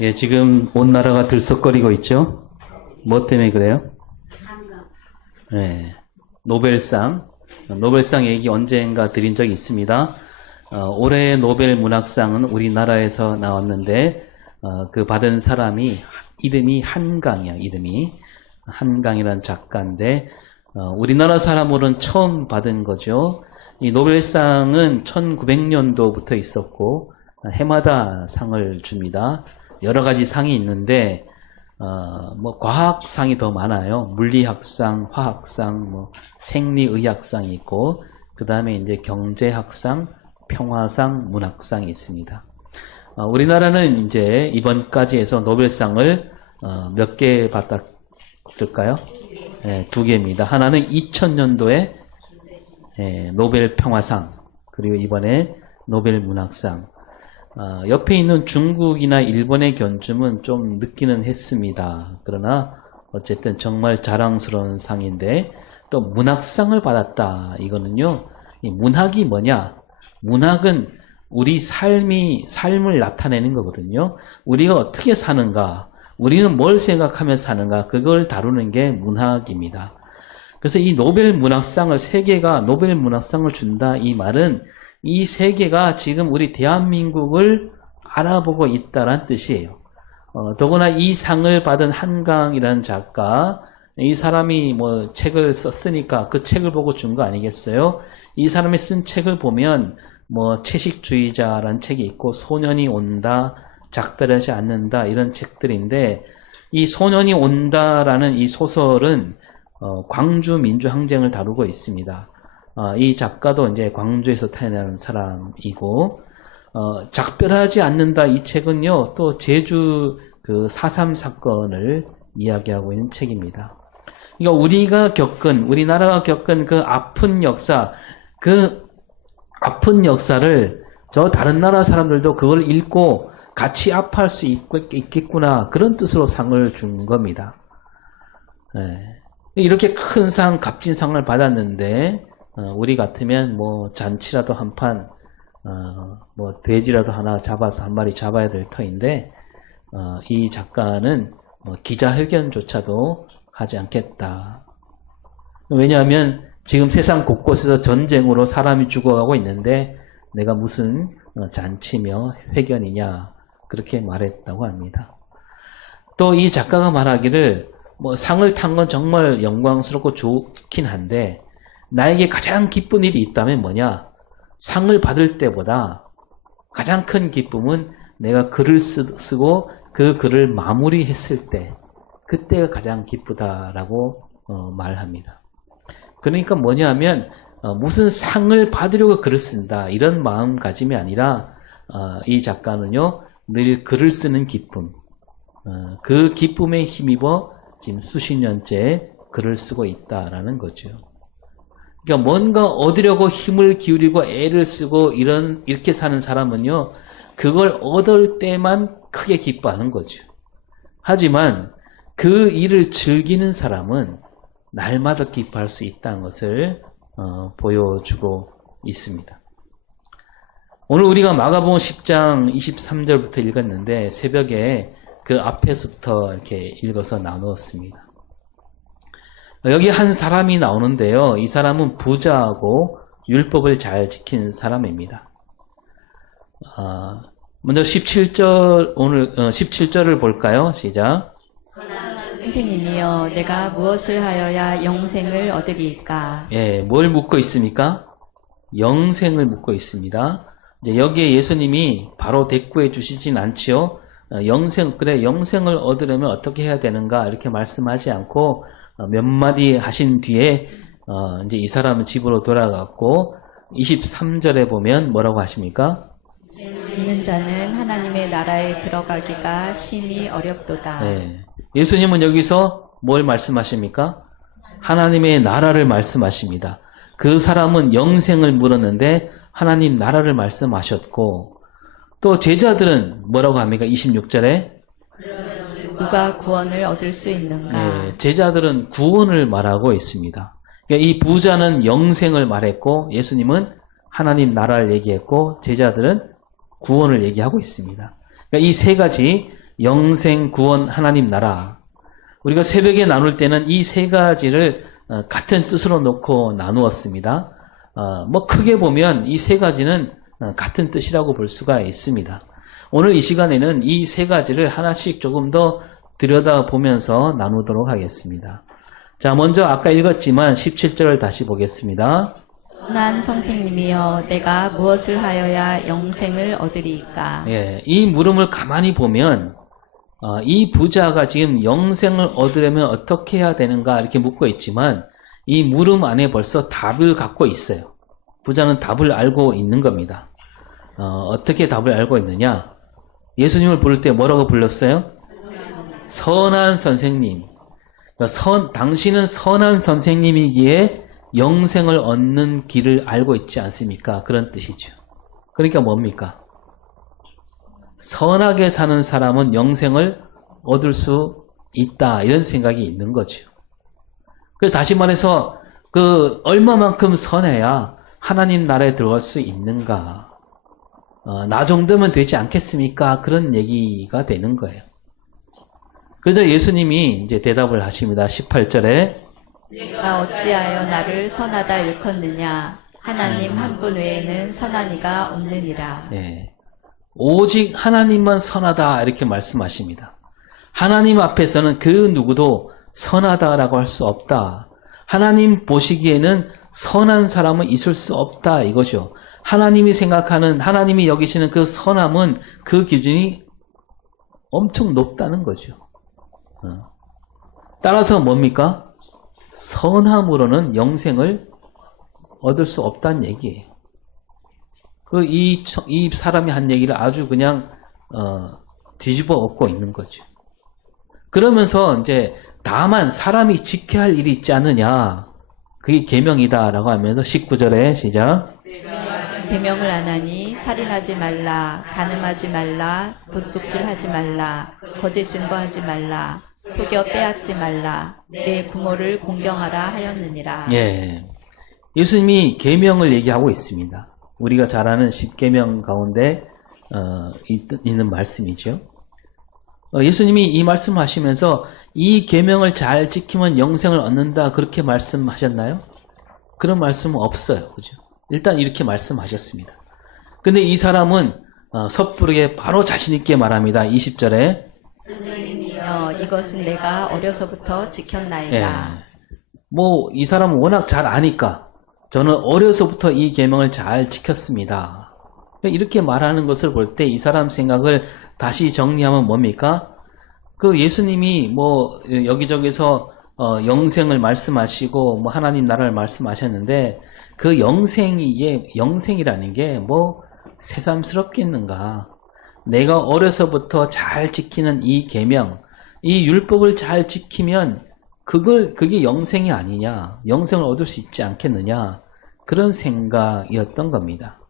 예, 지금 온 나라가 들썩거리고 있죠? 뭐 때문에 그래요? 예, 노벨상 얘기 언젠가 드린 적이 있습니다. 올해 노벨 문학상은 우리나라에서 나왔는데, 그 받은 사람이 이름이 한강이야. 이름이 한강이라는 작가인데, 우리나라 사람으로는 처음 받은 거죠. 이 노벨상은 1900년도부터 있었고 해마다 상을 줍니다. 여러 가지 상이 있는데 뭐 과학상이 더 많아요. 물리학상, 화학상, 뭐 생리의학상이 있고, 그 다음에 이제 경제학상, 평화상, 문학상이 있습니다. 우리나라는 이제 이번까지 해서 노벨상을 몇 개 받았을까요? 네, 2개입니다. 하나는 2000년도에 노벨 평화상, 그리고 이번에 노벨 문학상. 옆에 있는 중국이나 일본의 견주면 좀 늦기는 했습니다. 그러나 어쨌든 정말 자랑스러운 상인데, 또 문학상을 받았다. 이거는요, 이 문학이 뭐냐? 문학은 우리 삶을 나타내는 거거든요. 우리가 어떻게 사는가, 우리는 뭘 생각하며 사는가, 그걸 다루는 게 문학입니다. 그래서 이 노벨 문학상을, 세계가 노벨 문학상을 준다, 이 말은 이 세계가 지금 우리 대한민국을 알아보고 있다는 뜻이에요. 더구나 이 상을 받은 한강이라는 작가, 이 사람이 뭐 책을 썼으니까 그 책을 보고 준 거 아니겠어요? 이 사람이 쓴 책을 보면 뭐 채식주의자라는 책이 있고, 소년이 온다, 작별하지 않는다, 이런 책들인데, 이 소년이 온다라는 이 소설은 광주 민주항쟁을 다루고 있습니다. 이 작가도 이제 광주에서 태어난 사람이고, 작별하지 않는다, 이 책은요, 또 제주 그 4.3 사건을 이야기하고 있는 책입니다. 그러니까 우리나라가 겪은 그 아픈 역사, 그 아픈 역사를 저 다른 나라 사람들도 그걸 읽고 같이 아파할 수 있겠구나, 그런 뜻으로 상을 준 겁니다. 이렇게 큰 상, 값진 상을 받았는데, 우리 같으면 뭐 잔치라도 한 판, 뭐 돼지라도 하나 잡아서 한 마리 잡아야 될 터인데, 이 작가는 뭐 기자회견조차도 하지 않겠다. 왜냐하면 지금 세상 곳곳에서 전쟁으로 사람이 죽어가고 있는데 내가 무슨 잔치며 회견이냐, 그렇게 말했다고 합니다. 또 이 작가가 말하기를, 뭐 상을 탄 건 정말 영광스럽고 좋긴 한데, 나에게 가장 기쁜 일이 있다면 뭐냐? 상을 받을 때보다 가장 큰 기쁨은 내가 글을 쓰고 그 글을 마무리했을 때, 그때가 가장 기쁘다라고 말합니다. 그러니까 뭐냐 하면, 무슨 상을 받으려고 글을 쓴다, 이런 마음가짐이 아니라, 이 작가는요, 늘 글을 쓰는 기쁨, 그 기쁨에 힘입어 지금 수십 년째 글을 쓰고 있다라는 거죠. 그러니까 뭔가 얻으려고 힘을 기울이고 애를 쓰고 이렇게 사는 사람은요, 그걸 얻을 때만 크게 기뻐하는 거죠. 하지만 그 일을 즐기는 사람은 날마다 기뻐할 수 있다는 것을 보여주고 있습니다. 오늘 우리가 마가복음 10장 23절부터 읽었는데, 새벽에 그 앞에서부터 이렇게 읽어서 나누었습니다. 여기 한 사람이 나오는데요, 이 사람은 부자하고 율법을 잘 지키는 사람입니다. 먼저 17절, 오늘 17절을 볼까요? 시작. 선생님이여, 내가 무엇을 하여야 영생을 얻으리이까? 예, 뭘 묻고 있습니까? 영생을 묻고 있습니다. 이제 여기에 예수님이 바로 대꾸해 주시진 않지요. 영생을 얻으려면 어떻게 해야 되는가, 이렇게 말씀하지 않고 몇 마디 하신 뒤에 이제 이 사람은 집으로 돌아갔고, 23절에 보면 뭐라고 하십니까? 있는 자는 하나님의 나라에 들어가기가 심히 어렵도다. 네. 예수님은 여기서 뭘 말씀하십니까? 하나님의 나라를 말씀하십니다. 그 사람은 영생을 물었는데 하나님 나라를 말씀하셨고, 또 제자들은 뭐라고 합니까? 26절에 누가 구원을 얻을 수 있는가? 네, 제자들은 구원을 말하고 있습니다. 그러니까 이 부자는 영생을 말했고, 예수님은 하나님 나라를 얘기했고 제자들은 구원을 얘기하고 있습니다. 그러니까 이 세 가지 영생, 구원, 하나님 나라 우리가 새벽에 나눌 때는 이 세 가지를 같은 뜻으로 놓고 나누었습니다. 뭐 크게 보면 이 세 가지는 같은 뜻이라고 볼 수가 있습니다. 오늘 이 시간에는 이 세 가지를 하나씩 조금 더 들여다보면서 나누도록 하겠습니다. 자, 먼저 아까 읽었지만 17절을 다시 보겠습니다. 선한 선생님이여 내가 무엇을 하여야 영생을 얻으리이까? 예, 이 물음을 가만히 보면 이 부자가 지금 영생을 얻으려면 어떻게 해야 되는가 이렇게 묻고 있지만 이 물음 안에 벌써 답을 갖고 있어요. 부자는 답을 알고 있는 겁니다. 어떻게 답을 알고 있느냐? 예수님을 부를 때 뭐라고 불렀어요? 선한 선생님. 당신은 선한 선생님이기에 영생을 얻는 길을 알고 있지 않습니까? 그런 뜻이죠. 그러니까 뭡니까? 선하게 사는 사람은 영생을 얻을 수 있다. 이런 생각이 있는 거죠. 그래서 다시 말해서 얼마만큼 선해야 하나님 나라에 들어갈 수 있는가? 나 정도면 되지 않겠습니까? 그런 얘기가 되는 거예요. 그래서 예수님이 이제 대답을 하십니다. 18절에 내가 어찌하여 나를 선하다 일컫느냐? 하나님 한 분 외에는 선한 이가 없느니라. 예, 오직 하나님만 선하다 이렇게 말씀하십니다. 하나님 앞에서는 그 누구도 선하다라고 할 수 없다. 하나님 보시기에는 선한 사람은 있을 수 없다 이거죠. 하나님이 생각하는, 하나님이 여기시는 그 선함은 그 기준이 엄청 높다는 거죠. 따라서 뭡니까? 선함으로는 영생을 얻을 수 없다는 얘기예요. 이 사람이 한 얘기를 아주 그냥 뒤집어 엎고 있는 거죠. 그러면서 이제 다만 사람이 지켜야 할 일이 있지 않느냐. 그게 계명이다라고 하면서 19절에 시작. 계명을 안 하니 살인하지 말라, 간음하지 말라, 도둑질하지 말라, 거짓 증거하지 말라, 속여 빼앗지 말라, 내 부모를 공경하라 하였느니라. 예, 예수님이 계명을 얘기하고 있습니다. 우리가 잘 아는 10계명 가운데 있는 말씀이죠. 예수님이 이 말씀을 하시면서 이 계명을 잘 지키면 영생을 얻는다 그렇게 말씀하셨나요? 그런 말씀은 없어요. 그죠? 일단 이렇게 말씀하셨습니다. 근데 이 사람은 섣부르게 바로 자신 있게 말합니다. 20절에 선생님이여 이것은 내가 어려서부터 지켰나이다. 예, 뭐 이 사람은 워낙 잘 아니까 저는 어려서부터 이 계명을 잘 지켰습니다. 이렇게 말하는 것을 볼 때 이 사람 생각을 다시 정리하면 뭡니까? 그 예수님이 뭐 여기저기서 영생을 말씀하시고 뭐 하나님 나라를 말씀하셨는데 그 영생이라는 게 뭐 새삼스럽겠는가? 내가 어려서부터 잘 지키는 이 계명, 이 율법을 잘 지키면 그게 영생이 아니냐? 영생을 얻을 수 있지 않겠느냐? 그런 생각이었던 겁니다.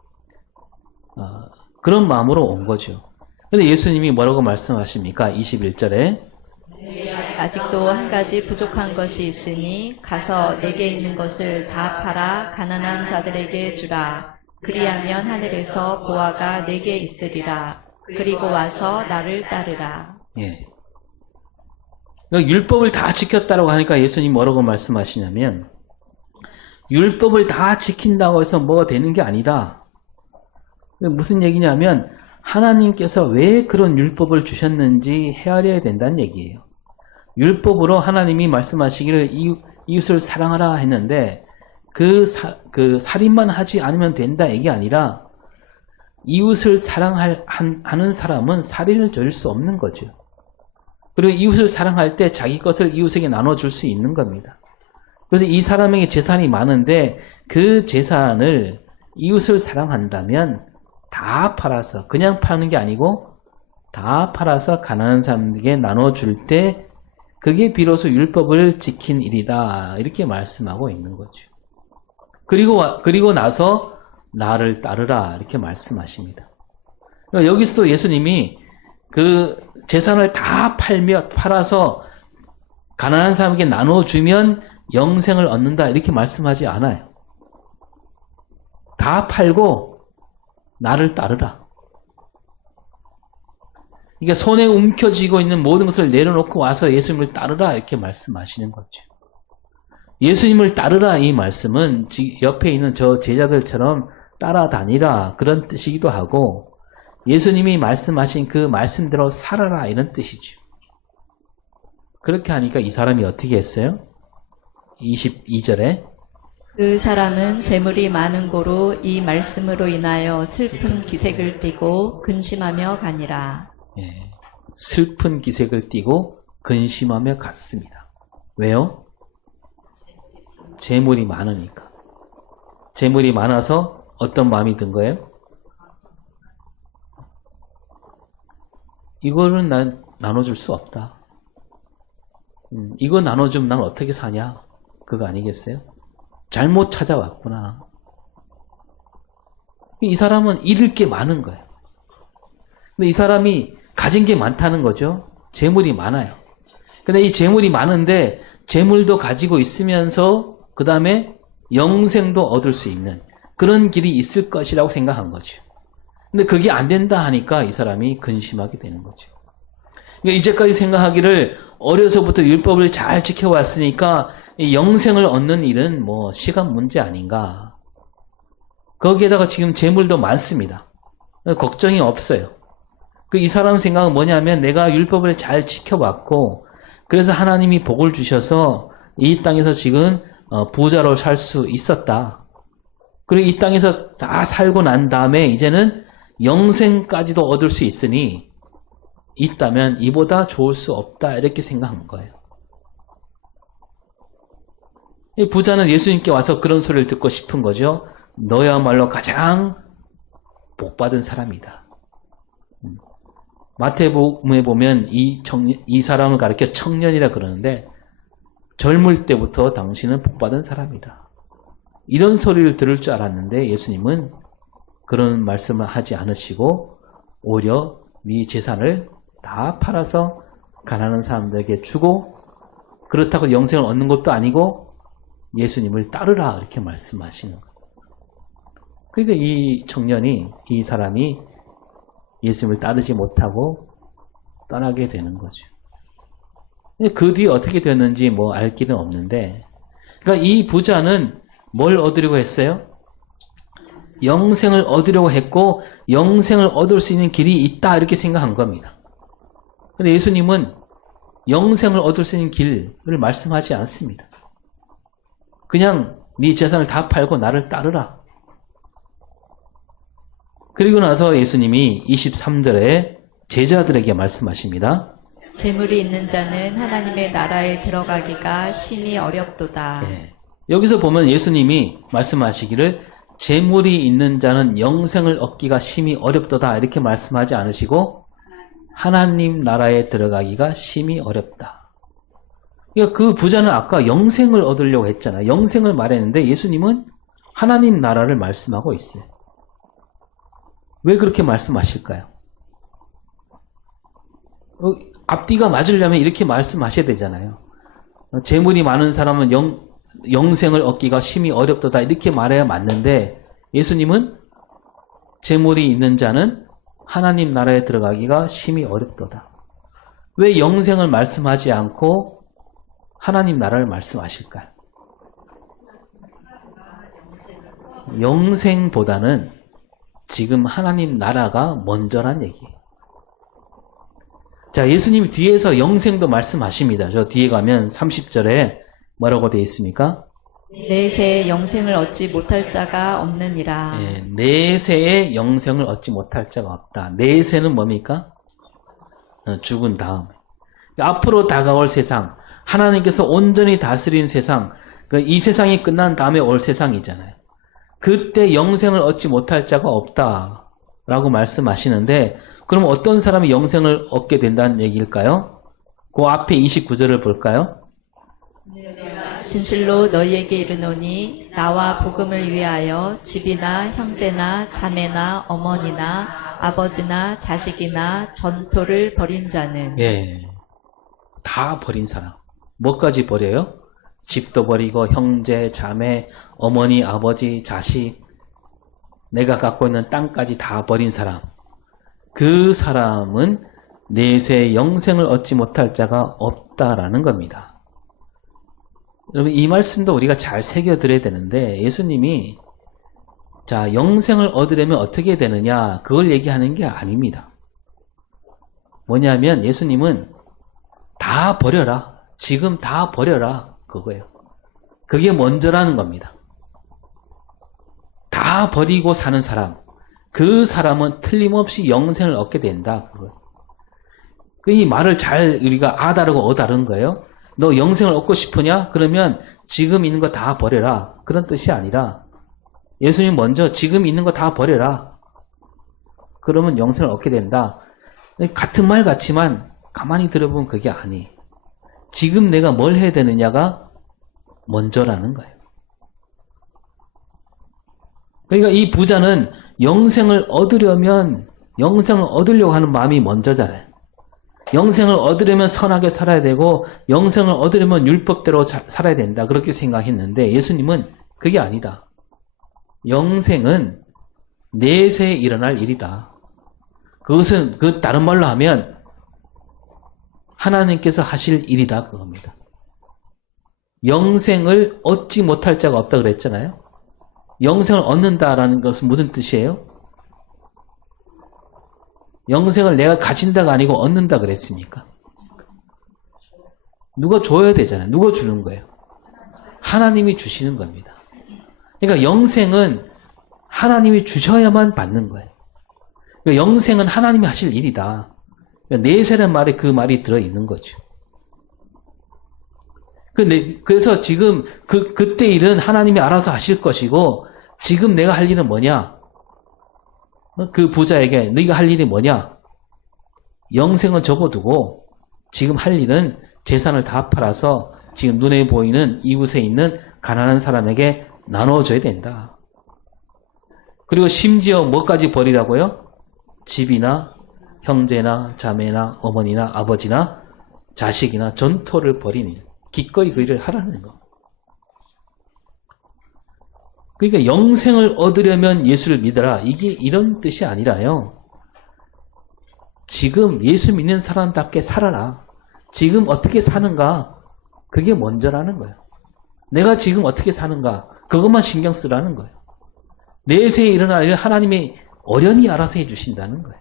그런 마음으로 온 거죠. 근데 예수님이 뭐라고 말씀하십니까? 21절에 아직도 한 가지 부족한 것이 있으니 가서 내게 있는 것을 다 팔아 가난한 자들에게 주라. 그리하면 하늘에서 보화가 내게 있으리라. 그리고 와서 나를 따르라. 예. 율법을 다 지켰다고 하니까 예수님이 뭐라고 말씀하시냐면 율법을 다 지킨다고 해서 뭐가 되는 게 아니다. 무슨 얘기냐면 하나님께서 왜 그런 율법을 주셨는지 헤아려야 된다는 얘기예요. 율법으로 하나님이 말씀하시기를 이웃을 사랑하라 했는데 그 살인만 하지 않으면 된다 얘기 아니라 이웃을 사랑하는 사람은 살인을 저질 수 없는 거죠. 그리고 이웃을 사랑할 때 자기 것을 이웃에게 나눠줄 수 있는 겁니다. 그래서 이 사람에게 재산이 많은데 그 재산을 이웃을 사랑한다면 다 팔아서 그냥 파는 게 아니고 다 팔아서 가난한 사람들에게 나눠줄 때 그게 비로소 율법을 지킨 일이다 이렇게 말씀하고 있는 거죠. 그리고 나서 나를 따르라 이렇게 말씀하십니다. 그러니까 여기서도 예수님이 그 재산을 다 팔아서 가난한 사람에게 나눠주면 영생을 얻는다 이렇게 말씀하지 않아요. 다 다 팔고 나를 따르라. 그러니까 손에 움켜쥐고 있는 모든 것을 내려놓고 와서 예수님을 따르라 이렇게 말씀하시는 거죠. 예수님을 따르라 이 말씀은 옆에 있는 저 제자들처럼 따라다니라 그런 뜻이기도 하고 예수님이 말씀하신 그 말씀대로 살아라 이런 뜻이죠. 그렇게 하니까 이 사람이 어떻게 했어요? 22절에 그 사람은 재물이 많은 고로 이 말씀으로 인하여 슬픈 기색을 띠고 근심하며 가니라. 예, 슬픈 기색을 띠고 근심하며 갔습니다. 왜요? 재물이 많으니까. 재물이 많아서 어떤 마음이 든 거예요? 이거는 난 나눠줄 수 없다. 이거 나눠주면 난 어떻게 사냐? 그거 아니겠어요? 잘못 찾아왔구나. 이 사람은 잃을 게 많은 거예요. 근데 이 사람이 가진 게 많다는 거죠. 재물이 많아요. 근데 이 재물이 많은데 재물도 가지고 있으면서 그 다음에 영생도 얻을 수 있는 그런 길이 있을 것이라고 생각한 거죠. 근데 그게 안 된다 하니까 이 사람이 근심하게 되는 거죠. 그러니까 이제까지 생각하기를 어려서부터 율법을 잘 지켜왔으니까 이 영생을 얻는 일은 뭐 시간 문제 아닌가. 거기에다가 지금 재물도 많습니다. 걱정이 없어요. 이 사람 생각은 뭐냐면 내가 율법을 잘 지켜왔고 그래서 하나님이 복을 주셔서 이 땅에서 지금 부자로 살 수 있었다. 그리고 이 땅에서 다 살고 난 다음에 이제는 영생까지도 얻을 수 있으니 있다면 이보다 좋을 수 없다 이렇게 생각한 거예요. 이 부자는 예수님께 와서 그런 소리를 듣고 싶은 거죠. 너야말로 가장 복받은 사람이다. 마태복음에 보면 이 사람을 가리켜 청년이라 그러는데 젊을 때부터 당신은 복받은 사람이다. 이런 소리를 들을 줄 알았는데 예수님은 그런 말씀을 하지 않으시고 오히려 네 재산을 다 팔아서 가난한 사람들에게 주고 그렇다고 영생을 얻는 것도 아니고 예수님을 따르라 이렇게 말씀하시는 거예요. 그러니까 이 청년이 이 사람이 예수님을 따르지 못하고 떠나게 되는 거죠. 그 뒤에 어떻게 됐는지 뭐 알 길은 없는데 그러니까 이 부자는 뭘 얻으려고 했어요? 영생을 얻으려고 했고 영생을 얻을 수 있는 길이 있다 이렇게 생각한 겁니다. 그런데 예수님은 영생을 얻을 수 있는 길을 말씀하지 않습니다. 그냥 네 재산을 다 팔고 나를 따르라. 그리고 나서 예수님이 23절에 제자들에게 말씀하십니다. 재물이 있는 자는 하나님의 나라에 들어가기가 심히 어렵도다. 네. 여기서 보면 예수님이 말씀하시기를 재물이 있는 자는 영생을 얻기가 심히 어렵도다 이렇게 말씀하지 않으시고 하나님 나라에 들어가기가 심히 어렵다. 그러니까 그 부자는 아까 영생을 얻으려고 했잖아요. 영생을 말했는데 예수님은 하나님 나라를 말씀하고 있어요. 왜 그렇게 말씀하실까요? 앞뒤가 맞으려면 이렇게 말씀하셔야 되잖아요. 재물이 많은 사람은 영생을 얻기가 심히 어렵도다 이렇게 말해야 맞는데 예수님은 재물이 있는 자는 하나님 나라에 들어가기가 심히 어렵도다. 왜 영생을 말씀하지 않고 하나님 나라를 말씀하실까요? 영생보다는 지금 하나님 나라가 먼저란 얘기예요. 자, 예수님이 뒤에서 영생도 말씀하십니다. 저 뒤에 가면 30절에 뭐라고 되어 있습니까? 내세 영생을 얻지 못할 자가 없느니라. 네, 내세에 영생을 얻지 못할 자가 없다. 내세는 뭡니까? 죽은 다음에. 앞으로 다가올 세상, 하나님께서 온전히 다스린 세상, 이 세상이 끝난 다음에 올 세상이잖아요. 그때 영생을 얻지 못할 자가 없다라고 말씀하시는데 그럼 어떤 사람이 영생을 얻게 된다는 얘기일까요? 그 앞에 29절을 볼까요? 진실로 너희에게 이르노니 나와 복음을 위하여 집이나 형제나 자매나 어머니나 아버지나 자식이나 전토를 벌인 자는 예, 다 버린 사람. 뭐까지 버려요? 집도 버리고 형제, 자매, 어머니, 아버지, 자식 내가 갖고 있는 땅까지 다 버린 사람, 그 사람은 내세 영생을 얻지 못할 자가 없다라는 겁니다. 여러분, 이 말씀도 우리가 잘 새겨들어야 되는데, 예수님이 자, 영생을 얻으려면 어떻게 되느냐, 그걸 얘기하는 게 아닙니다. 뭐냐면 예수님은 다 버려라, 지금 다 버려라, 그거예요. 그게 먼저라는 겁니다. 다 버리고 사는 사람, 그 사람은 틀림없이 영생을 얻게 된다. 이 말을 잘 우리가 아다르고 어다른 거예요. 너 영생을 얻고 싶으냐? 그러면 지금 있는 거 다 버려라, 그런 뜻이 아니라 예수님 먼저 지금 있는 거 다 버려라, 그러면 영생을 얻게 된다. 같은 말 같지만 가만히 들어보면 그게 아니에요. 지금 내가 뭘 해야 되느냐가 먼저라는 거예요. 그러니까 이 부자는 영생을 얻으려면, 영생을 얻으려고 하는 마음이 먼저잖아요. 영생을 얻으려면 선하게 살아야 되고, 영생을 얻으려면 율법대로 살아야 된다, 그렇게 생각했는데 예수님은 그게 아니다. 영생은 내세에 일어날 일이다. 그것은 다른 말로 하면 하나님께서 하실 일이다, 그겁니다. 영생을 얻지 못할 자가 없다 그랬잖아요. 영생을 얻는다라는 것은 무슨 뜻이에요? 영생을 내가 가진다가 아니고 얻는다 그랬습니까? 누가 줘야 되잖아요. 누가 주는 거예요? 하나님이 주시는 겁니다. 그러니까 영생은 하나님이 주셔야만 받는 거예요. 그러니까 영생은 하나님이 하실 일이다. 그러니까 내세라는 말에 그 말이 들어있는 거죠. 그래서 지금 그때 일은 하나님이 알아서 하실 것이고, 지금 내가 할 일은 뭐냐? 그 부자에게 네가 할 일이 뭐냐? 영생은 접어두고 지금 할 일은 재산을 다 팔아서 지금 눈에 보이는 이웃에 있는 가난한 사람에게 나눠줘야 된다. 그리고 심지어 뭐까지 버리라고요? 집이나 형제나 자매나 어머니나 아버지나 자식이나 전토를 버리니 기꺼이 그 일을 하라는 거. 그러니까 영생을 얻으려면 예수를 믿어라, 이게 이런 뜻이 아니라요. 지금 예수 믿는 사람답게 살아라. 지금 어떻게 사는가, 그게 먼저라는 거예요. 내가 지금 어떻게 사는가, 그것만 신경 쓰라는 거예요. 내세에 일어날 일 하나님이 어련히 알아서 해주신다는 거예요.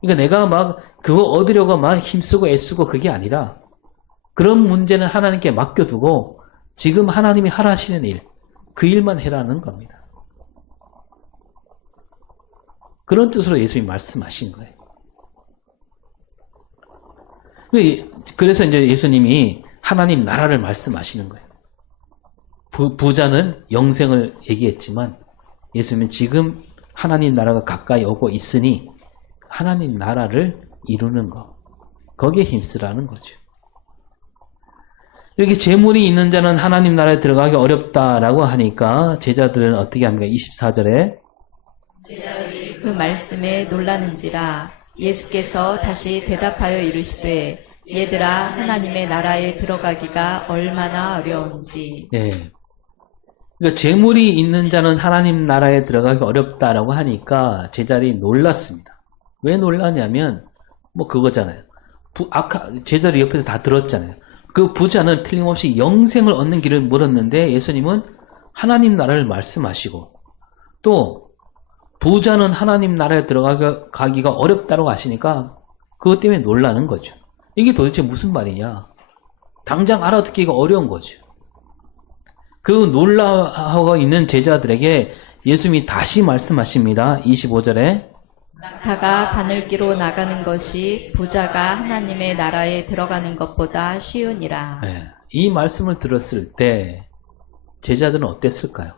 그러니까 내가 막 그거 얻으려고 막 힘쓰고 애쓰고 그게 아니라, 그런 문제는 하나님께 맡겨두고 지금 하나님이 하라시는 일, 그 일만 해라는 겁니다. 그런 뜻으로 예수님이 말씀하신 거예요. 그래서 이제 예수님이 하나님 나라를 말씀하시는 거예요. 부자는 영생을 얘기했지만 예수님은 지금 하나님 나라가 가까이 오고 있으니 하나님 나라를 이루는 것, 거기에 힘쓰라는 거죠. 이렇게 재물이 있는 자는 하나님 나라에 들어가기 어렵다라고 하니까 제자들은 어떻게 합니까? 24절에 그 말씀에 놀라는지라 예수께서 다시 대답하여 이르시되 얘들아, 하나님의 나라에 들어가기가 얼마나 어려운지. 네. 그러니까 재물이 있는 자는 하나님 나라에 들어가기 어렵다라고 하니까 제자들이 놀랐습니다. 왜 놀라냐면 뭐 그거잖아요. 아까 제자들이 옆에서 다 들었잖아요. 그 부자는 틀림없이 영생을 얻는 길을 물었는데 예수님은 하나님 나라를 말씀하시고, 또 부자는 하나님 나라에 들어가기가 어렵다고 하시니까 그것 때문에 놀라는 거죠. 이게 도대체 무슨 말이냐? 당장 알아듣기가 어려운 거죠. 그 놀라하고 있는 제자들에게 예수님이 다시 말씀하십니다. 25절에 낙타가 바늘기로 나가는 것이 부자가 하나님의 나라에 들어가는 것보다 쉬우니라. 네, 이 말씀을 들었을 때 제자들은 어땠을까요?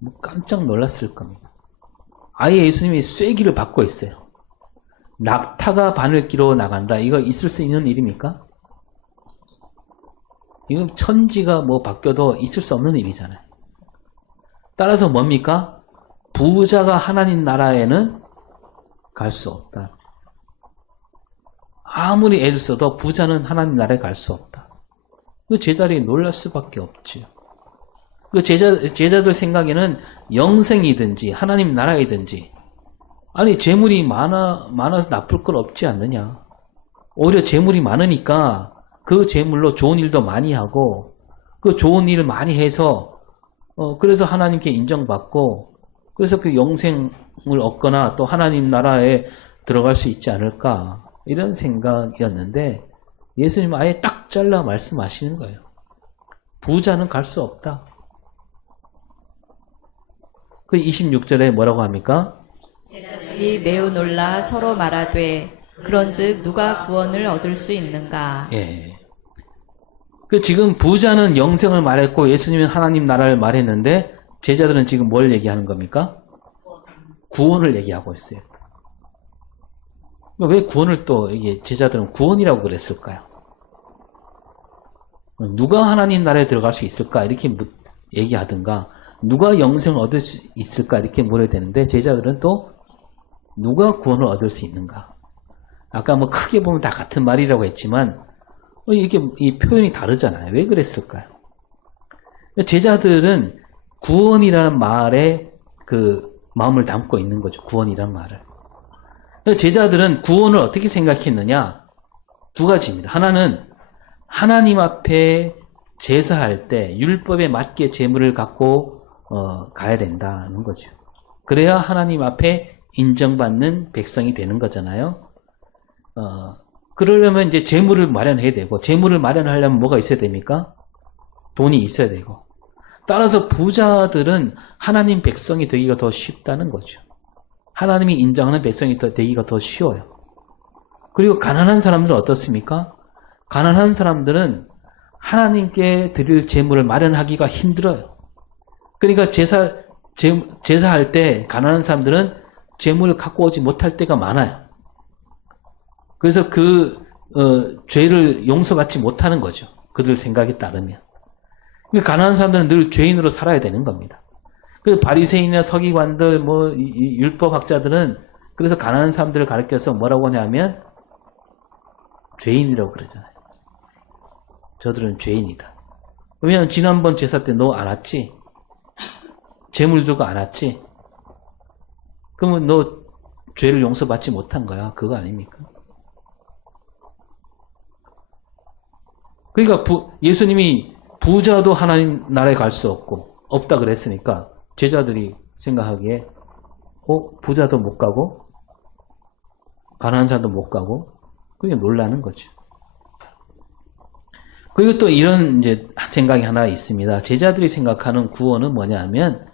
뭐 깜짝 놀랐을 겁니다. 아예 예수님이 쐐기를 받고 있어요. 낙타가 바늘기로 나간다. 이거 있을 수 있는 일입니까? 이건 천지가 뭐 바뀌어도 있을 수 없는 일이잖아요. 따라서 뭡니까? 부자가 하나님 나라에는 갈 수 없다. 아무리 애를 써도 부자는 하나님 나라에 갈 수 없다. 그 제자들이 놀랄 수밖에 없지요. 그 제자들 생각에는 영생이든지 하나님 나라이든지 아니 재물이 많아서 나쁠 건 없지 않느냐. 오히려 재물이 많으니까 그 재물로 좋은 일도 많이 하고 그 좋은 일을 많이 해서 그래서 하나님께 인정받고 그래서 그 영생을 얻거나 또 하나님 나라에 들어갈 수 있지 않을까 이런 생각이었는데 예수님은 아예 딱 잘라 말씀하시는 거예요. 부자는 갈 수 없다. 그 26절에 뭐라고 합니까? 이 매우 놀라 서로 말하되 그런즉 누가 구원을 얻을 수 있는가? 예. 그 지금 부자는 영생을 말했고 예수님은 하나님 나라를 말했는데 제자들은 지금 뭘 얘기하는 겁니까? 구원을 얘기하고 있어요. 왜 구원을 또 이게 제자들은 구원이라고 그랬을까요? 누가 하나님 나라에 들어갈 수 있을까? 이렇게 얘기하든가 누가 영생을 얻을 수 있을까? 이렇게 물어야 되는데 제자들은 또 누가 구원을 얻을 수 있는가? 아까 뭐 크게 보면 다 같은 말이라고 했지만 이게 이 표현이 다르잖아요. 왜 그랬을까요? 제자들은 구원이라는 말에 그 마음을 담고 있는 거죠. 구원이라는 말을. 제자들은 구원을 어떻게 생각했느냐? 두 가지입니다. 하나는 하나님 앞에 제사할 때 율법에 맞게 제물을 갖고 가야 된다는 거죠. 그래야 하나님 앞에 인정받는 백성이 되는 거잖아요. 그러려면 이제 재물을 마련해야 되고, 재물을 마련하려면 뭐가 있어야 됩니까? 돈이 있어야 되고. 따라서 부자들은 하나님 백성이 되기가 더 쉽다는 거죠. 하나님이 인정하는 백성이 되기가 더 쉬워요. 그리고 가난한 사람들은 어떻습니까? 가난한 사람들은 하나님께 드릴 재물을 마련하기가 힘들어요. 그러니까 제사할 때 가난한 사람들은 재물을 갖고 오지 못할 때가 많아요. 그래서 죄를 용서받지 못하는 거죠. 그들 생각에 따르면. 그러니까 가난한 사람들은 늘 죄인으로 살아야 되는 겁니다. 그 바리새인이나 서기관들, 율법학자들은 그래서 가난한 사람들을 가르쳐서 뭐라고 하냐면 죄인이라고 그러잖아요. 저들은 죄인이다. 왜냐하면 지난번 제사 때 너 안 왔지? 재물 들고 안 왔지? 그러면 너 죄를 용서받지 못한 거야. 그거 아닙니까? 그러니까 예수님이 부자도 하나님 나라에 갈 수 없다 그랬으니까 제자들이 생각하기에 부자도 못 가고 가난한 사람도 못 가고 그게 놀라는 거죠. 그리고 또 이런 이제 생각이 하나 있습니다. 제자들이 생각하는 구원은 뭐냐면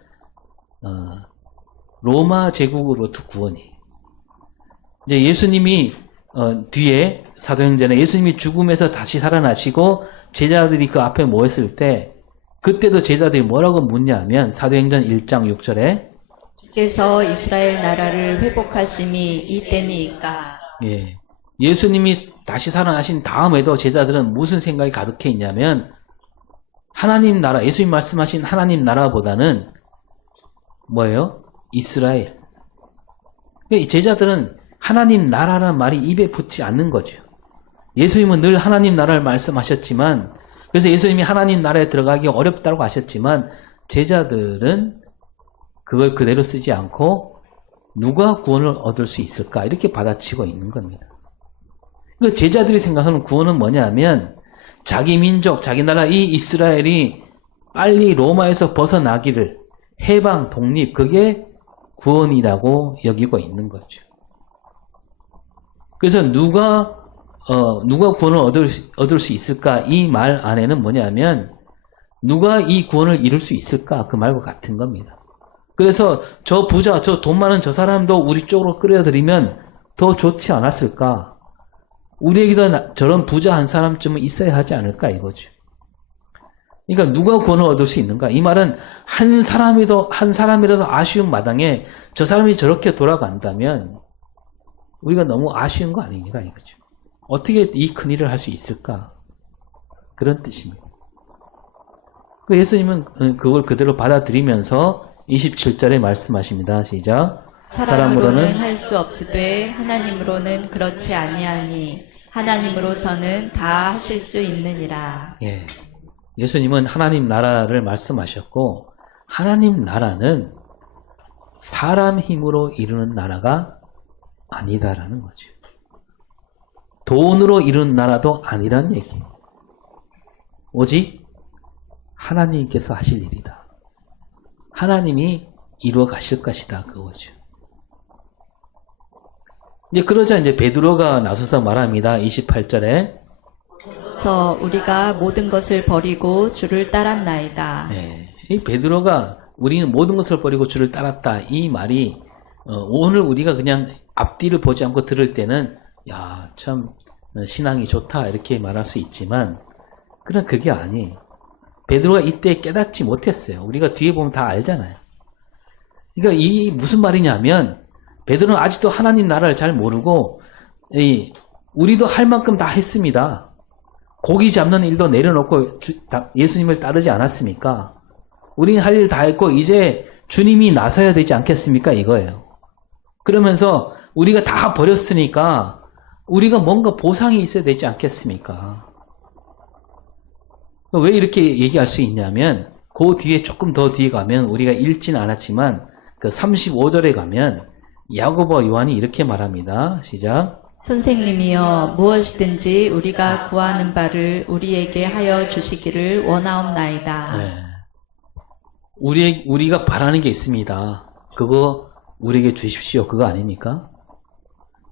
로마 제국으로부터 구원이. 이제 예수님이 뒤에 사도행전에 예수님이 죽음에서 다시 살아나시고 제자들이 그 앞에 모였을 때 그때도 제자들이 뭐라고 묻냐면 사도행전 1장 6절에 주께서 이스라엘 나라를 회복하심이 이때니까. 예. 예수님이 다시 살아나신 다음에도 제자들은 무슨 생각이 가득해 있냐면 하나님 나라, 예수님 말씀하신 하나님 나라보다는 뭐예요? 이스라엘. 이 제자들은 하나님 나라라는 말이 입에 붙지 않는 거죠. 예수님은 늘 하나님 나라를 말씀하셨지만 그래서 예수님이 하나님 나라에 들어가기 어렵다고 하셨지만 제자들은 그걸 그대로 쓰지 않고 누가 구원을 얻을 수 있을까 이렇게 받아치고 있는 겁니다. 제자들이 생각하는 구원은 뭐냐면 자기 민족, 자기 나라 이 이스라엘이 빨리 로마에서 벗어나기를 해방, 독립 그게 구원이라고 여기고 있는 거죠. 그래서 누가 구원을 얻을 수 있을까? 이 말 안에는 뭐냐면 누가 이 구원을 이룰 수 있을까? 그 말과 같은 겁니다. 그래서 저 부자, 저 돈 많은 저 사람도 우리 쪽으로 끌어들이면 더 좋지 않았을까? 우리에게도 저런 부자 한 사람쯤은 있어야 하지 않을까 이거죠. 그러니까 누가 구원을 얻을 수 있는가? 이 말은 한 사람이라도 아쉬운 마당에 저 사람이 저렇게 돌아간다면 우리가 너무 아쉬운 거 아닙니까 이거죠. 어떻게 이 큰일을 할 수 있을까? 그런 뜻입니다. 예수님은 그걸 그대로 받아들이면서 27절에 말씀하십니다. 시작. 사람으로는 할 수 없으되 하나님으로는 그렇지 아니하니 하나님으로서는 다 하실 수 있느니라. 예. 예수님은 하나님 나라를 말씀하셨고 하나님 나라는 사람 힘으로 이루는 나라가 아니다라는 거죠. 돈으로 이루는 나라도 아니란 얘기예요. 오직 하나님께서 하실 일이다. 하나님이 이루어 가실 것이다. 그거죠. 이제 그러자 이제 베드로가 나서서 말합니다. 28절에 그래서 우리가 모든 것을 버리고 주를 따랐나이다. 네, 이 베드로가 우리는 모든 것을 버리고 주를 따랐다. 이 말이 오늘 우리가 그냥 앞뒤를 보지 않고 들을 때는 야, 참 신앙이 좋다 이렇게 말할 수 있지만 그러나 그게 아니에요. 베드로가 이때 깨닫지 못했어요. 우리가 뒤에 보면 다 알잖아요. 그러니까 이 무슨 말이냐면 베드로는 아직도 하나님 나라를 잘 모르고 우리도 할 만큼 다 했습니다. 고기 잡는 일도 내려놓고 예수님을 따르지 않았습니까? 우리는 할 일 다 했고 이제 주님이 나서야 되지 않겠습니까? 이거예요. 그러면서 우리가 다 버렸으니까 우리가 뭔가 보상이 있어야 되지 않겠습니까? 왜 이렇게 얘기할 수 있냐면 그 뒤에 조금 더 뒤에 가면 우리가 읽지는 않았지만 그 35절에 가면 야고보와 요한이 이렇게 말합니다. 시작. 선생님이여 무엇이든지 우리가 구하는 바를 우리에게 하여 주시기를 원하옵나이다. 네. 우리가 바라는 게 있습니다. 그거 우리에게 주십시오. 그거 아닙니까?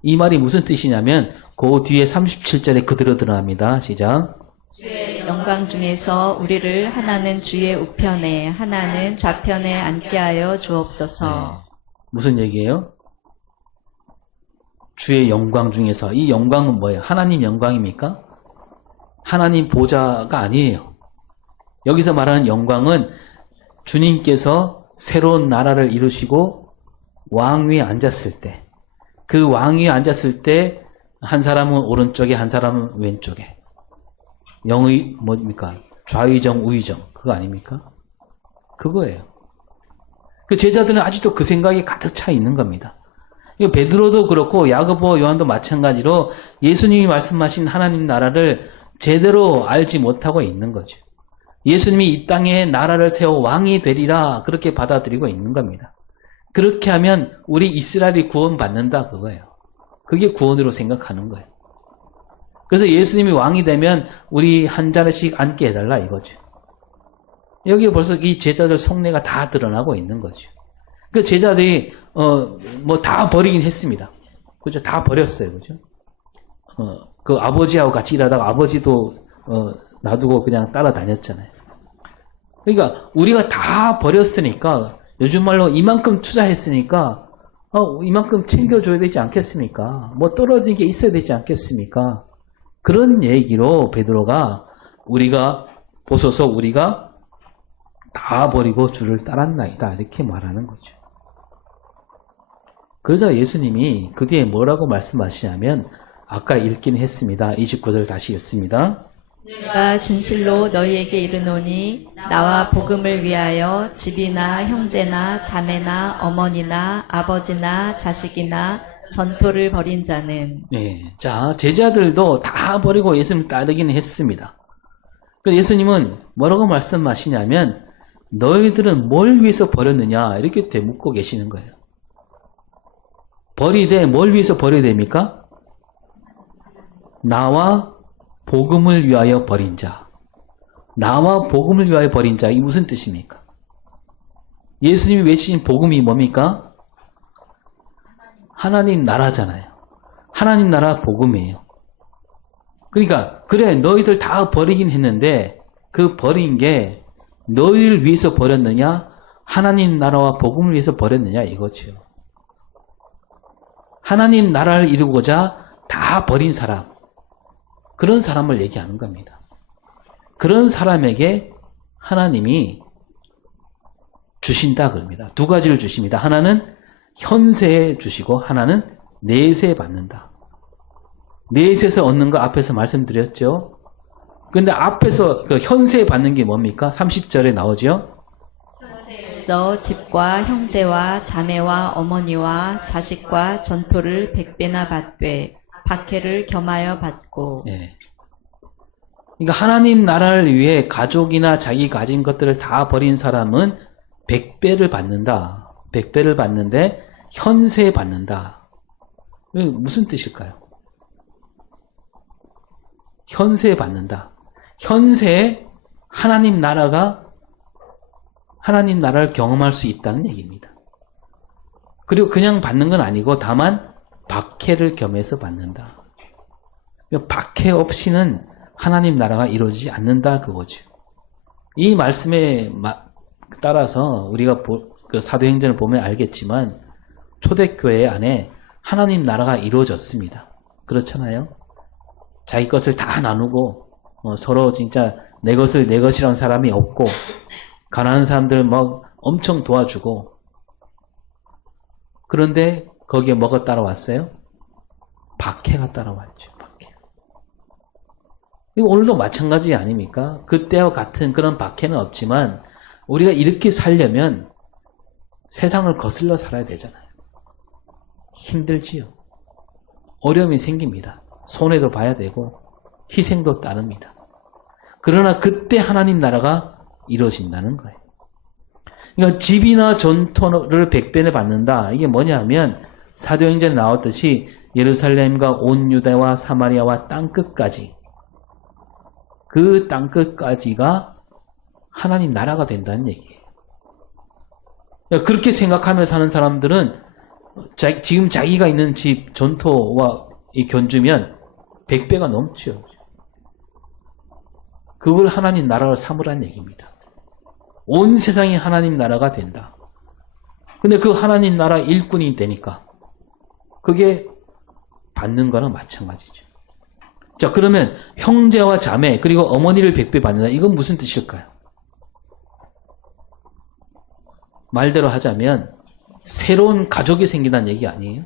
이 말이 무슨 뜻이냐면 그 뒤에 37절에 그대로 드러납니다. 시작. 주의 영광 중에서 우리를 하나는 주의 우편에 하나는 좌편에 앉게 하여 주옵소서. 무슨 얘기예요? 주의 영광 중에서 이 영광은 뭐예요? 하나님 영광입니까? 하나님 보좌가 아니에요. 여기서 말하는 영광은 주님께서 새로운 나라를 이루시고 왕 위에 앉았을 때 그 왕 위에 앉았을 때 한 사람은 오른쪽에 한 사람은 왼쪽에 영의 뭡니까? 좌의정 우의정 그거 아닙니까? 그거예요. 그 제자들은 아직도 그 생각이 가득 차 있는 겁니다. 베드로도 그렇고 야고보 요한도 마찬가지로 예수님이 말씀하신 하나님 나라를 제대로 알지 못하고 있는 거죠. 예수님이 이 땅에 나라를 세워 왕이 되리라 그렇게 받아들이고 있는 겁니다. 그렇게 하면 우리 이스라엘이 구원받는다 그거예요. 그게 구원으로 생각하는 거예요. 그래서 예수님이 왕이 되면 우리 한 자리씩 앉게 해달라 이거죠. 여기에 벌써 이 제자들 속내가 다 드러나고 있는 거죠. 그 제자들이 뭐 다 버리긴 했습니다. 그죠? 다 버렸어요. 그죠? 그 아버지하고 같이 일하다가 아버지도 놔두고 그냥 따라다녔잖아요. 그러니까 우리가 다 버렸으니까 요즘 말로 이만큼 투자했으니까 이만큼 챙겨줘야 되지 않겠습니까? 뭐 떨어진 게 있어야 되지 않겠습니까? 그런 얘기로 베드로가 우리가 보소서 우리가 다 버리고 주를 따랐나이다 이렇게 말하는 거죠. 그러자 예수님이 그 뒤에 뭐라고 말씀하시냐면 아까 읽긴 했습니다. 29절 다시 읽습니다. 내가 진실로 너희에게 이르노니 나와 복음을 위하여 집이나 형제나 자매나 어머니나 아버지나 자식이나 전토를 벌인 자는 네, 자 제자들도 다 버리고 예수님 따르긴 했습니다. 그래서 예수님은 뭐라고 말씀하시냐면 너희들은 뭘 위해서 버렸느냐 이렇게 되묻고 계시는 거예요. 버리되 뭘 위해서 버려야 됩니까? 나와 복음을 위하여 버린 자. 나와 복음을 위하여 버린 자. 이게 무슨 뜻입니까? 예수님이 외치신 복음이 뭡니까? 하나님 나라잖아요. 하나님 나라 복음이에요. 그러니까 그래 너희들 다 버리긴 했는데 그 버린 게 너희를 위해서 버렸느냐? 하나님 나라와 복음을 위해서 버렸느냐? 이거죠. 하나님 나라를 이루고자 다 버린 사람. 그런 사람을 얘기하는 겁니다. 그런 사람에게 하나님이 주신다 그럽니다. 두 가지를 주십니다. 하나는 현세에 주시고 하나는 내세에 받는다. 내세에서 얻는 거 앞에서 말씀드렸죠. 그런데 앞에서 그 현세에 받는 게 뭡니까? 30절에 나오죠. 현세에서 집과 형제와 자매와 어머니와 자식과 전토를 100배나 받되 박해를 겸하여 받고 예. 그러니까 하나님 나라를 위해 가족이나 자기 가진 것들을 다 버린 사람은 100배를 받는다. 100배를 받는데 현세 받는다. 무슨 뜻일까요? 현세 받는다. 현세에 하나님 나라를 경험할 수 있다는 얘기입니다. 그리고 그냥 받는 건 아니고 다만 박해를 겸해서 받는다. 박해 없이는 하나님 나라가 이루어지지 않는다 그거죠. 이 말씀에 따라서 우리가 그 사도행전을 보면 알겠지만 초대교회 안에 하나님 나라가 이루어졌습니다. 그렇잖아요. 자기 것을 다 나누고 서로 진짜 내 것을 내 것이라는 사람이 없고 가난한 사람들 막 엄청 도와주고 그런데 거기에 뭐가 따라왔어요? 박해가 따라왔죠. 박해. 오늘도 마찬가지 아닙니까? 그때와 같은 그런 박해는 없지만 우리가 이렇게 살려면 세상을 거슬러 살아야 되잖아요. 힘들지요. 어려움이 생깁니다. 손해도 봐야 되고 희생도 따릅니다. 그러나 그때 하나님 나라가 이루어진다는 거예요. 그러니까 집이나 전토를 100배를 받는다. 이게 뭐냐면 사도행전에 나왔듯이 예루살렘과 온 유다와 사마리아와 땅끝까지 그 땅끝까지가 하나님 나라가 된다는 얘기예요. 그러니까 그렇게 생각하며 사는 사람들은 지금 자기가 있는 집 전토와 견주면 100배가 넘죠. 그걸 하나님 나라를 삼으라는 얘기입니다. 온 세상이 하나님 나라가 된다. 근데 그 하나님 나라 일꾼이 되니까 그게 받는 거랑 마찬가지죠. 자, 그러면 형제와 자매 그리고 어머니를 100배 받는다. 이건 무슨 뜻일까요? 말대로 하자면 새로운 가족이 생긴다는 얘기 아니에요?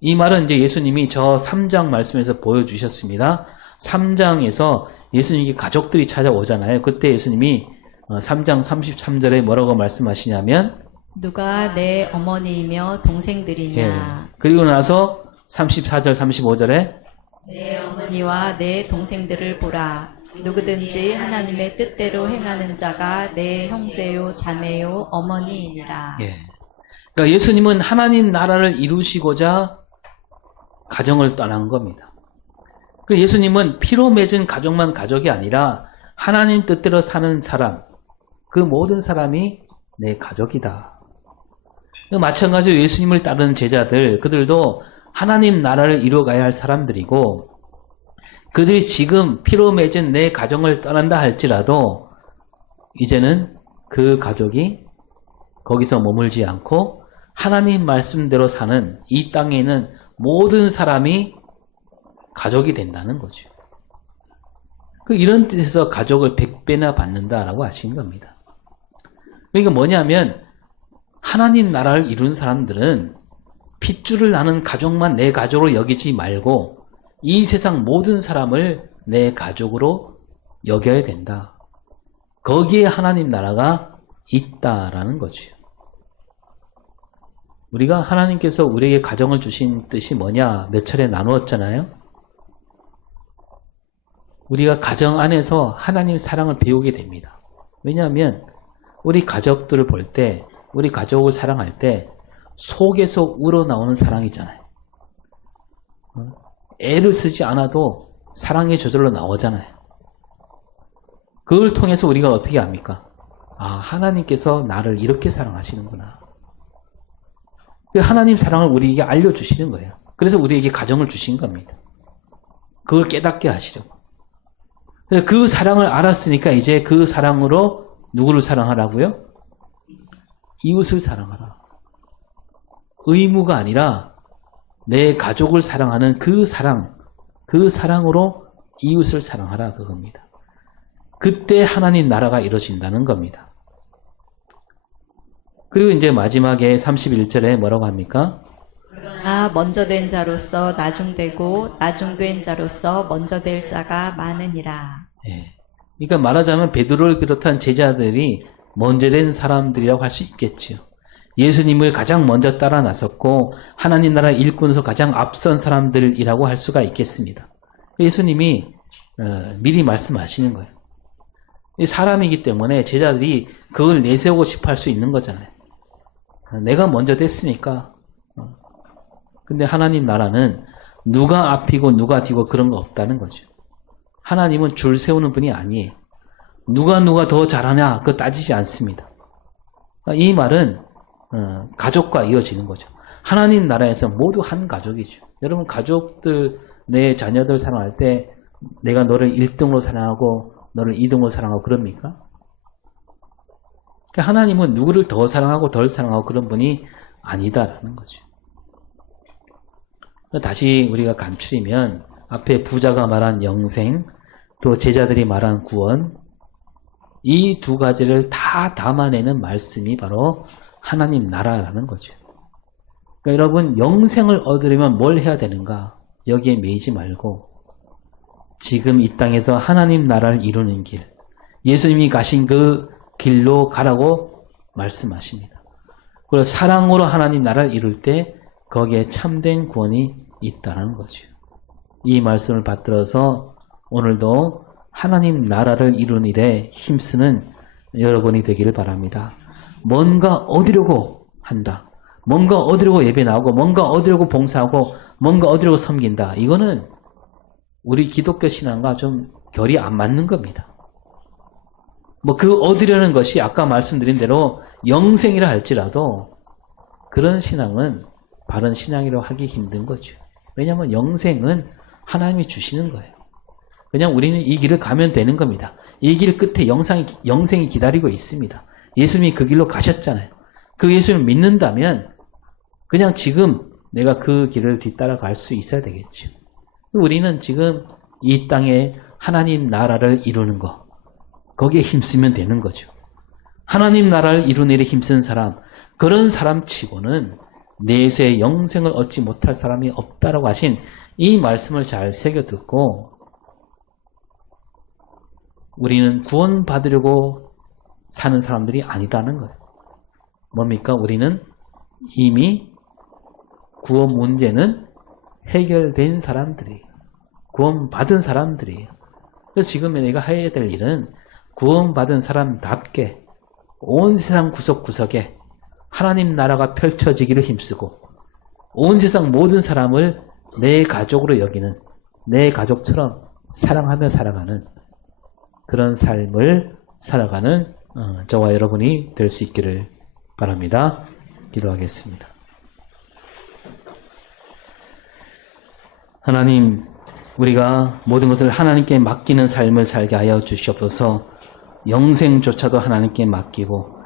이 말은 이제 예수님이 저 3장 말씀에서 보여주셨습니다. 3장에서 예수님이 가족들이 찾아오잖아요. 그때 예수님이 3장 33절에 뭐라고 말씀하시냐면 누가 내 어머니이며 동생들이냐. 예. 그리고 나서 34절 35절에 내 어머니와 내 동생들을 보라. 누구든지 하나님의 뜻대로 행하는 자가 내 형제요 자매요 어머니이니라. 예. 그러니까 예수님은 하나님 나라를 이루시고자 가정을 떠난 겁니다. 그 예수님은 피로 맺은 가족만 가족이 아니라 하나님 뜻대로 사는 사람, 그 모든 사람이 내 가족이다. 마찬가지로 예수님을 따르는 제자들, 그들도 하나님 나라를 이루어가야 할 사람들이고 그들이 지금 피로 맺은 내 가정을 떠난다 할지라도 이제는 그 가족이 거기서 머물지 않고 하나님 말씀대로 사는 이 땅에 있는 모든 사람이 가족이 된다는 거죠. 이런 뜻에서 가족을 100배나 받는다라고 하신 겁니다. 그러니까 뭐냐면 하나님 나라를 이룬 사람들은 핏줄을 나는 가족만 내 가족으로 여기지 말고 이 세상 모든 사람을 내 가족으로 여겨야 된다. 거기에 하나님 나라가 있다라는 거죠. 우리가 하나님께서 우리에게 가정을 주신 뜻이 뭐냐 몇 차례 나누었잖아요. 우리가 가정 안에서 하나님 사랑을 배우게 됩니다. 왜냐하면 우리 가족들을 볼 때, 우리 가족을 사랑할 때 속에서 우러나오는 사랑이잖아요. 애를 쓰지 않아도 사랑이 저절로 나오잖아요. 그걸 통해서 우리가 어떻게 합니까? 아, 하나님께서 나를 이렇게 사랑하시는구나. 하나님 사랑을 우리에게 알려주시는 거예요. 그래서 우리에게 가정을 주신 겁니다. 그걸 깨닫게 하시려고. 그 사랑을 알았으니까 이제 그 사랑으로 누구를 사랑하라고요? 이웃을 사랑하라. 의무가 아니라 내 가족을 사랑하는 그 사랑으로 이웃을 사랑하라 그겁니다. 그때 하나님 나라가 이루어진다는 겁니다. 그리고 이제 마지막에 31절에 뭐라고 합니까? 그러나 먼저 된 자로서 나중되고 나중된 자로서 먼저 될 자가 많으니라. 예. 그러니까 말하자면 베드로를 비롯한 제자들이 먼저 된 사람들이라고 할 수 있겠죠. 예수님을 가장 먼저 따라 나섰고 하나님 나라 일꾼에서 가장 앞선 사람들이라고 할 수가 있겠습니다. 예수님이 미리 말씀하시는 거예요. 이 사람이기 때문에 제자들이 그걸 내세우고 싶어 할 수 있는 거잖아요. 내가 먼저 됐으니까. 근데 하나님 나라는 누가 앞이고 누가 뒤고 그런 거 없다는 거죠. 하나님은 줄 세우는 분이 아니에요. 누가 더 잘하냐 그거 따지지 않습니다. 이 말은 가족과 이어지는 거죠. 하나님 나라에서 모두 한 가족이죠. 여러분 가족들 내 자녀들 사랑할 때 내가 너를 1등으로 사랑하고 너를 2등으로 사랑하고 그럽니까? 그러니까 하나님은 누구를 더 사랑하고 덜 사랑하고 그런 분이 아니다라는 거죠. 다시 우리가 감추리면 앞에 부자가 말한 영생 또 제자들이 말한 구원 이 두 가지를 다 담아내는 말씀이 바로 하나님 나라라는 거죠. 그러니까 여러분 영생을 얻으려면 뭘 해야 되는가? 여기에 매이지 말고 지금 이 땅에서 하나님 나라를 이루는 길 예수님이 가신 그 길로 가라고 말씀하십니다. 그리고 사랑으로 하나님 나라를 이룰 때 거기에 참된 구원이 있다는 거죠. 이 말씀을 받들어서 오늘도 하나님 나라를 이루는 일에 힘쓰는 여러분이 되기를 바랍니다. 뭔가 얻으려고 한다. 뭔가 얻으려고 예배 나오고 뭔가 얻으려고 봉사하고 뭔가 얻으려고 섬긴다. 이거는 우리 기독교 신앙과 좀 결이 안 맞는 겁니다. 뭐 그 얻으려는 것이 아까 말씀드린 대로 영생이라 할지라도 그런 신앙은 바른 신앙이라고 하기 힘든 거죠. 왜냐하면 영생은 하나님이 주시는 거예요. 그냥 우리는 이 길을 가면 되는 겁니다. 이 길 끝에 영생이 기다리고 있습니다. 예수님이 그 길로 가셨잖아요. 그 예수님을 믿는다면 그냥 지금 내가 그 길을 뒤따라 갈 수 있어야 되겠죠. 우리는 지금 이 땅에 하나님 나라를 이루는 거 거기에 힘쓰면 되는 거죠. 하나님 나라를 이루는 일에 힘쓴 사람 그런 사람 치고는 내세의 영생을 얻지 못할 사람이 없다라고 하신 이 말씀을 잘 새겨 듣고 우리는 구원받으려고 사는 사람들이 아니다는 거예요. 뭡니까? 우리는 이미 구원 문제는 해결된 사람들이에요. 구원받은 사람들이에요. 그래서 지금 내가 해야 될 일은 구원받은 사람답게 온 세상 구석구석에 하나님 나라가 펼쳐지기를 힘쓰고 온 세상 모든 사람을 내 가족으로 여기는 내 가족처럼 사랑하며 살아가는 그런 삶을 살아가는 저와 여러분이 될 수 있기를 바랍니다. 기도하겠습니다. 하나님, 우리가 모든 것을 하나님께 맡기는 삶을 살게 하여 주시옵소서. 영생조차도 하나님께 맡기고